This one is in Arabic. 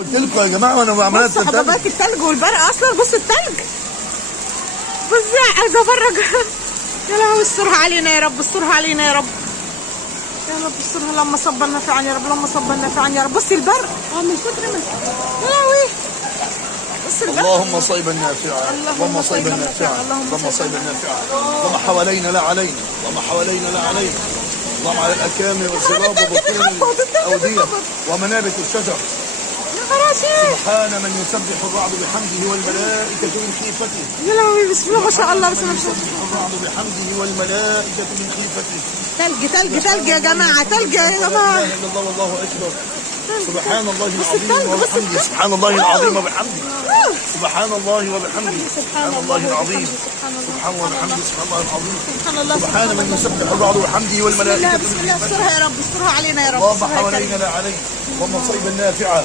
قلت لكم يا جماعه وانا عملت بصوا حبابات التلج والبرق اصلا. بصوا التلج، بص عايزه افرج. يا لهوي استرها علينا يا رب، استرها علينا يا رب، يا رب استرها. اللهم صب النافعا يا رب، اللهم صب النافعا يا رب. بصي البرق من كتر من يا لهوي. بص البرق. اللهم صيبا نافعا، اللهم صيبا نافعا، اللهم صيبا نافعا. اللهم حوالينا لا علينا، اللهم حوالينا لا علينا، اللهم على الاكام والزراب وبطون الاوديه ومنابت الشجر. سبحان من يسبح الرعد بحمده والملائكة من خيفته. يا لهوي بسم الله ما شاء الله، بسم الله. يسبح الرعد بحمده والملائكة من خيفته. تلج تلج تلج يا جماعة، تلج يا جماعة. لا اله الا الله والله اكبر. سبحان الله العظيم وبحمده، سبحان الله العظيم وبحمده، سبحان الله وبحمده، سبحان الله العظيم، سبحان الله وبحمده، سبحان الله العظيم، سبحان من يسبح الرعد بحمده والملائكة من خيفته. بسم الله استرها يا رب، استرها علينا يا رب. اللهم حوالينا لا علينا، اللهم صيبا نافعا.